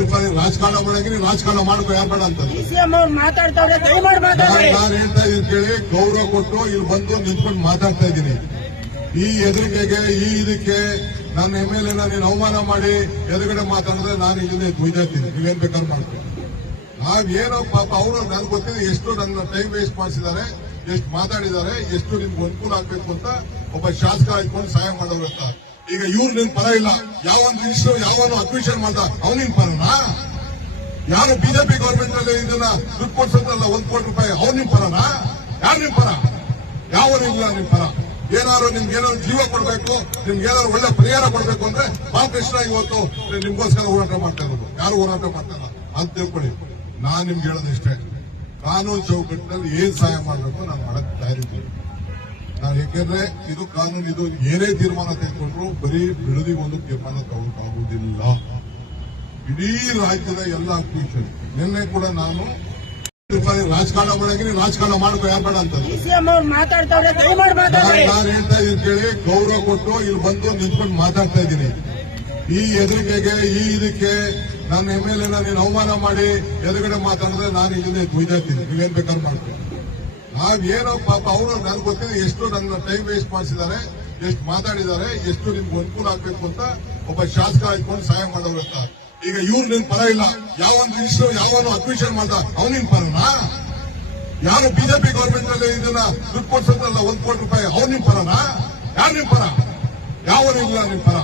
ರಾಜಕಾರಣ ನೀನ್ ರಾಜಕಾರಣ ಮಾಡ್ಕೋ ಯಾರು ಬೇಡ ಅಂತ. ನಾನು ಹೇಳ್ತಾ ಇದ್ದೀನಿ ಕೇಳಿ ಗೌರವ ಕೊಟ್ಟು ಇಲ್ಲಿ ಬಂದು ನಿಂತ್ಕೊಂಡು ಮಾತಾಡ್ತಾ ಇದ್ದೀನಿ. ಈ ಎದುರಿಕೆಗೆ ಈ ಇದಕ್ಕೆ ನನ್ನ ಎಂ ಎಲ್ ಎನ ನೀನು ಅವಮಾನ ಮಾಡಿ ಎದುರುಗಡೆ ಮಾತಾಡಿದ್ರೆ ನಾನು ಇಲ್ಲಿಂದ ಬೈದಾತೀನಿ ನೀವೇನ್ ಬೇಕಾದ್ರೂ ಮಾಡ್ತೀನಿ ನಾವೇನೋ ಪಾಪ ಅವರು ನನ್ಗೆ ಗೊತ್ತಿದೆ ಎಷ್ಟು ನನ್ನ ಟೈಮ್ ವೇಸ್ಟ್ ಮಾಡಿಸಿದ್ದಾರೆ ಎಷ್ಟು ಮಾತಾಡಿದ್ದಾರೆ ಎಷ್ಟು ನಿಮ್ಗೆ ಅನುಕೂಲ ಆಗ್ಬೇಕು ಅಂತ ಒಬ್ಬ ಶಾಸಕ ಆಯ್ಕೊಂಡು ಸಹಾಯ ಮಾಡೋರು ಅಂತ. ಈಗ ಇವ್ರು ನಿನ್ ಪರ ಇಲ್ಲ. ಯಾವ ಮಿನಿಸ್ಟರ್ ಯಾವನು ಅಡ್ಮಿಷನ್ ಮಾಡ್ದ? ಅವನಿನ್ ಪರನ? ಯಾರು ಬಿಜೆಪಿ ಗೌರ್ಮೆಂಟ್ ಅಲ್ಲಿ ಇದನ್ನ ದುಡ್ಡು ಕೊಡ್ಸೋದ್ರಲ್ಲ ಒಂದ್ ಕೋಟಿ ರೂಪಾಯಿ ಅವ್ರು ನಿಮ್ ಯಾರು ನಿಮ್ ಪರ? ಇಲ್ಲ ನಿಮ್ ಪರ. ಏನಾದ್ರು ನಿಮ್ಗೆ ಏನಾದ್ರು ಜೀವ ಕೊಡ್ಬೇಕು, ನಿಮ್ಗೆ ಏನಾದ್ರು ಒಳ್ಳೆ ಪರಿಹಾರ ಕೊಡ್ಬೇಕು ಅಂದ್ರೆ ಬಾಲಕೃಷ್ಣ ಇವತ್ತು ನಿಮ್ಗೋಸ್ಕರ ಹೋರಾಟ ಮಾಡ್ತಾ ಇರೋದು. ಯಾರು ಹೋರಾಟ ಮಾಡ್ತಾರ ಅಂತ ತಿಳ್ಕೊಳ್ಳಿ. ನಾನ್ ನಿಮ್ಗೆ ಹೇಳೋದು ಇಷ್ಟೇ. ಕಾನೂನು ಚೌಕಟ್ಟಿನಲ್ಲಿ ಏನ್ ಸಹಾಯ ಮಾಡಬೇಕು ನಾನು ಮಾಡಕ್ ತಯಾರಿದ್ದೀನಿ. ನಾನು ಯಾಕೆಂದ್ರೆ ಇದು ಕಾನೂನು ಇದು ಏನೇ ತೀರ್ಮಾನ ತೆಗೆದುಕೊಂಡ್ರು ಬರೀ ಒಂದು ತೀರ್ಮಾನ ತಗೊಳಕಾಗುವುದಿಲ್ಲ ಇಡೀ ರಾಜ್ಯದ ಎಲ್ಲ ಅಕ್ವಿಷನ್. ನಿನ್ನೆ ಕೂಡ ನಾನು ರಾಜಕಾರಣ ಮಾಡಿ ರಾಜಕಾರಣ ಮಾಡ್ಕೋ ಯಾರು ಬೇಡ ಅಂತ. ನಾನು ಹೇಳ್ತಾ ಇದ್ದೀನಿ ಕೇಳಿ ಗೌರವ ಕೊಟ್ಟು ಇಲ್ಲಿ ಬಂದು ನಿಂತ್ಕೊಂಡು ಮಾತಾಡ್ತಾ ಇದ್ದೀನಿ. ಈ ಎದುರಿಕೆಗೆ ಈ ಇದಕ್ಕೆ ನನ್ನ ಎಂ ಎಲ್ ಎನ ನೀನು ಅವಮಾನ ಮಾಡಿ ಎದುರುಗಡೆ ಮಾತಾಡಿದ್ರೆ ನಾನು ಇಲ್ಲಿಂದ ಇದ್ದೀನಿ ನೀವೇನ್ ಬೇಕಾದ್ರೂ ಮಾಡ್ಕೊ ನಾವೇನೋ ಪಾಪ ಅವರು ನನ್ಗೆ ಗೊತ್ತಿದೆ ಎಷ್ಟು ನನ್ನ ಟೈಮ್ ವೇಸ್ಟ್ ಮಾಡಿಸಿದ್ದಾರೆ, ಎಷ್ಟು ಮಾತಾಡಿದ್ದಾರೆ, ಎಷ್ಟು ನಿಮ್ಗೆ ಅನುಕೂಲ ಆಗ್ಬೇಕು ಅಂತ ಒಬ್ಬ ಶಾಸಕ ಆಯ್ಕೊಂಡು ಸಹಾಯ ಮಾಡೋರು ಅಂತ. ಈಗ ಇವ್ರು ನಿನ್ ಪರ ಇಲ್ಲ. ಯಾವೊಂದು ಇಷ್ಟು ಯಾವನು ಅಡ್ಮಿಷನ್ ಮಾಡ್ದ ಅವನಿನ್ ಪರನಾ? ಯಾರು ಬಿಜೆಪಿ ಗೌರ್ಮೆಂಟ್ನಲ್ಲಿ ಇದನ್ನ ದುಡ್ಡು ಕೊಡ್ಸಲ್ಲ ಒಂದ್ ಕೋಟಿ ರೂಪಾಯಿ ಅವ್ರು ನಿಮ್ ಪರನಾ? ಯಾರು ನಿಮ್ ಪರ? ಇಲ್ಲ ನಿಮ್ ಪರ.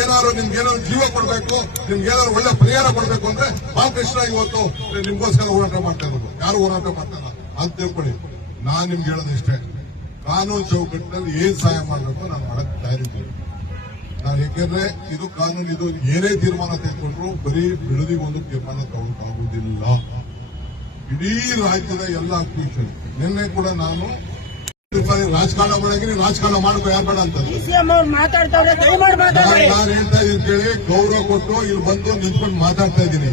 ಏನಾದ್ರು ನಿಮ್ಗೆ ಏನಾದ್ರು ಜೀವ ಕೊಡ್ಬೇಕು, ನಿಮ್ಗೆ ಏನಾದ್ರು ಒಳ್ಳೆ ಪರಿಹಾರ ಕೊಡ್ಬೇಕು ಅಂದ್ರೆ ಬಾಲಕೃಷ್ಣ ಇವತ್ತು ನಿಮ್ಗೋಸ್ಕರ ಹೋರಾಟ ಮಾಡ್ತಾ ಇರೋದು. ಯಾರು ಹೋರಾಟ ಮಾಡ್ತಾರ? ಅಂತ ತಿಳ್ಕೊಳ್ಳಿ. ನಾನ್ ನಿಮ್ಗೆ ಹೇಳೋದು ಇಷ್ಟೇ. ಕಾನೂನು ಚೌಕಟ್ಟಿನಲ್ಲಿ ಏನ್ ಸಹಾಯ ಮಾಡಬೇಕು ನಾನು ಮಾಡಕ್ ತಯಾರಿದ್ದೀನಿ ನಾನು ಯಾಕೆಂದ್ರೆ ಇದು ಕಾನೂನು ಇದು ಏನೇ ತೀರ್ಮಾನ ತೆಗೆದುಕೊಂಡ್ರು ಬರೀ ಬಿಡದಿಗೆ ಒಂದು ತೀರ್ಮಾನ ತಗೊಳಕಾಗುವುದಿಲ್ಲ ಇಡೀ ರಾಜ್ಯದ ಎಲ್ಲ ಅಕ್ವಿಷನ್. ನಿನ್ನೆ ಕೂಡ ನಾನು ರಾಜಕಾರಣ ಮಾಡಿ ನೀನ್ ರಾಜಕಾರಣ ಮಾಡಬೇಕು ಯಾರು ಬೇಡ ಅಂತ. ನಾನು ಹೇಳ್ತಾ ಇದ್ದೀನಿ ಕೇಳಿ ಗೌರವ ಕೊಟ್ಟು ಇಲ್ಲಿ ಬಂದು ನಿಂತ್ಕೊಂಡು ಮಾತಾಡ್ತಾ ಇದ್ದೀನಿ.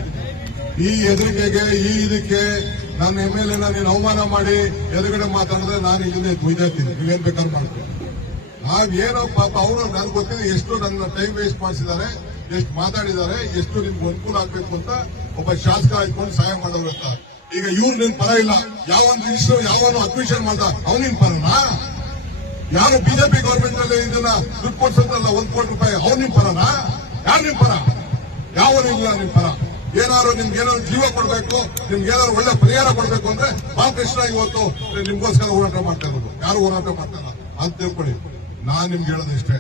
ಈ ಹೆದರಿಕೆಗೆ ಈ ಇದಕ್ಕೆ ನನ್ನ ಎಂ ಎಲ್ ಎನ ನೀನು ಅವಮಾನ ಮಾಡಿ ಎದುರುಗಡೆ ಮಾತಾಡಿದ್ರೆ ನಾನು ಇಲ್ಲಿಂದ ಬೈದಾತೀನಿ ನೀವೇನ್ ಬೇಕಾದ್ರೂ ಮಾಡ್ಕೊ ನಾವೇನೋ ಪಾಪ ಅವರು, ನನ್ಗೆ ಗೊತ್ತಿದೆ ಎಷ್ಟು ನನ್ನ ಟೈಮ್ ವೇಸ್ಟ್ ಮಾಡಿಸಿದ್ದಾರೆ, ಎಷ್ಟು ಮಾತಾಡಿದ್ದಾರೆ, ಎಷ್ಟು ನಿಮ್ಗೆ ಅನುಕೂಲ ಆಗ್ಬೇಕು ಅಂತ ಒಬ್ಬ ಶಾಸಕ ಇಟ್ಕೊಂಡು ಸಹಾಯ ಮಾಡೋರು ಅಂತ. ಈಗ ಇವ್ರು ನಿನ್ ಪರ ಇಲ್ಲ. ಯಾವ ಇಷ್ಟು ಯಾವನು ಅಡ್ಮಿಷನ್ ಮಾಡ್ದ ಅವನಿನ್ ಪರನಾ? ಯಾರು ಬಿಜೆಪಿ ಗೌರ್ಮೆಂಟ್ ಅಲ್ಲಿ ಇದನ್ನ ದುಡ್ಡು ಕೊಡ್ಸೋದ್ರಲ್ಲ ಒಂದ್ ಕೋಟಿ ರೂಪಾಯಿ ಅವ್ರು ನಿಮ್ ಪರನಾ? ಯಾರು ನಿಮ್ ಪರ? ಇಲ್ಲ ನಿಮ್ ಪರ. ಏನಾದ್ರು ನಿಮ್ಗೆ ಏನಾದ್ರು ಜೀವ ಕೊಡ್ಬೇಕು, ನಿಮ್ಗೆ ಏನಾದ್ರು ಒಳ್ಳೆ ಪರಿಹಾರ ಕೊಡ್ಬೇಕು ಅಂದ್ರೆ ಬಾಲಕೃಷ್ಣ ಇವತ್ತು ನಿಮ್ಗೋಸ್ಕರ ಹೋರಾಟ ಮಾಡ್ತಾ ಇರೋದು. ಯಾರು ಹೋರಾಟ ಮಾಡ್ತಾರ ಅಂತ ತಿಳ್ಕೊಳ್ಳಿ. ನಾನ್ ನಿಮ್ಗೆ ಹೇಳೋದು ಇಷ್ಟೇ.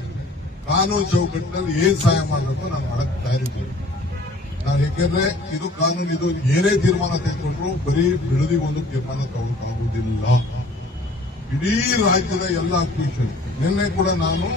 ಕಾನೂನು ಚೌಕಟ್ಟಿನಲ್ಲಿ ಏನ್ ಸಹಾಯ ಮಾಡಬೇಕು ನಾನು ಮಾಡಕ್ ತಯಾರಿದ್ದೀನಿ. ನಾನು ಯಾಕೆಂದ್ರೆ ಇದು ಕಾನೂನು, ಇದು ಏನೇ ತೀರ್ಮಾನ ತೆಗೆದುಕೊಂಡ್ರು ಬರೀ ಬಿಡದಿಗೊಂದು ತೀರ್ಮಾನ ತಗೊಳಕಾಗುವುದಿಲ್ಲ ಇಡೀ ರಾಜ್ಯದ ಎಲ್ಲ ಅಕ್ವಿಷನ್. ನಿನ್ನೆ ಕೂಡ ನಾನು